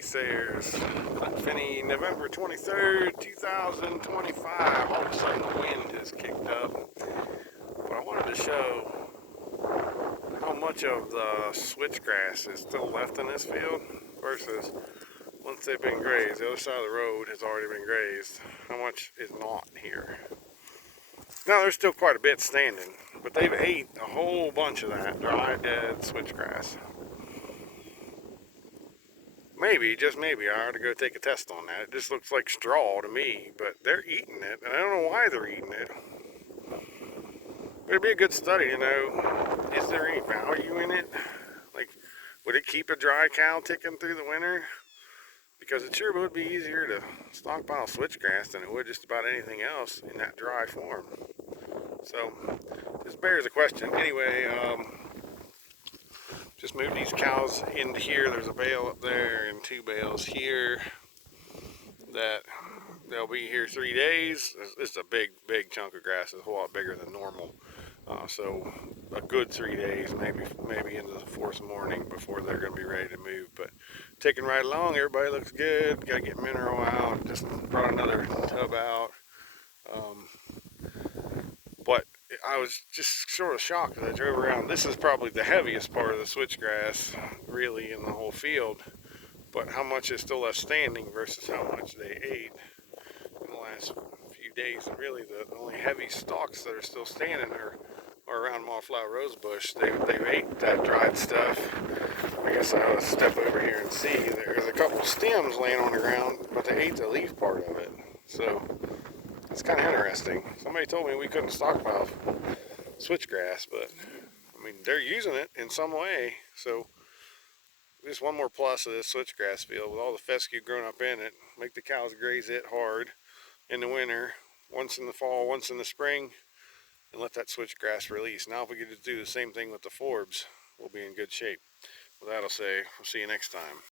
naysayers. Finney, November 23rd, 2025. All of a sudden the wind has kicked up. But I wanted to show how much of the switchgrass is still left in this field versus once they've been grazed. The other side of the road has already been grazed. How much is not here? Now there's still quite a bit standing, but they've ate a whole bunch of that dry, dead switchgrass. Maybe, just maybe, I ought to go take a test on that. It just looks like straw to me, but they're eating it, and I don't know why they're eating it. It'd be a good study to know, is there any value in it? Like, would it keep a dry cow ticking through the winter? Because it sure would be easier to stockpile switchgrass than it would just about anything else in that dry form. So, this bears a question. Anyway, just moved these cows into here. There's a bale up there and 2 bales here that they'll be here 3 days. It's a big chunk of grass. It's a whole lot bigger than normal. So a good 3 days, maybe into the 4th morning before they're going to be ready to move. But taking right along, everybody looks good. Got to get mineral out. Just brought another tub out. But I was just sort of shocked as I drove around. This is probably the heaviest part of the switchgrass, really, in the whole field. But how much is still left standing versus how much they ate in the last few days. And really, the only heavy stalks that are still standing are around Wallflower Rosebush. They've ate that dried stuff. I guess I ought to step over here and see. There's a couple stems laying on the ground, but they ate the leaf part of it. So it's kind of interesting. Somebody told me we couldn't stockpile switchgrass, but I mean, they're using it in some way. So just one more plus of this switchgrass field with all the fescue growing up in it. Make the cows graze it hard in the winter, once in the fall, once in the spring, and let that switchgrass release. Now if we could just do the same thing with the forbs, we'll be in good shape. With that, I'll say, we'll see you next time.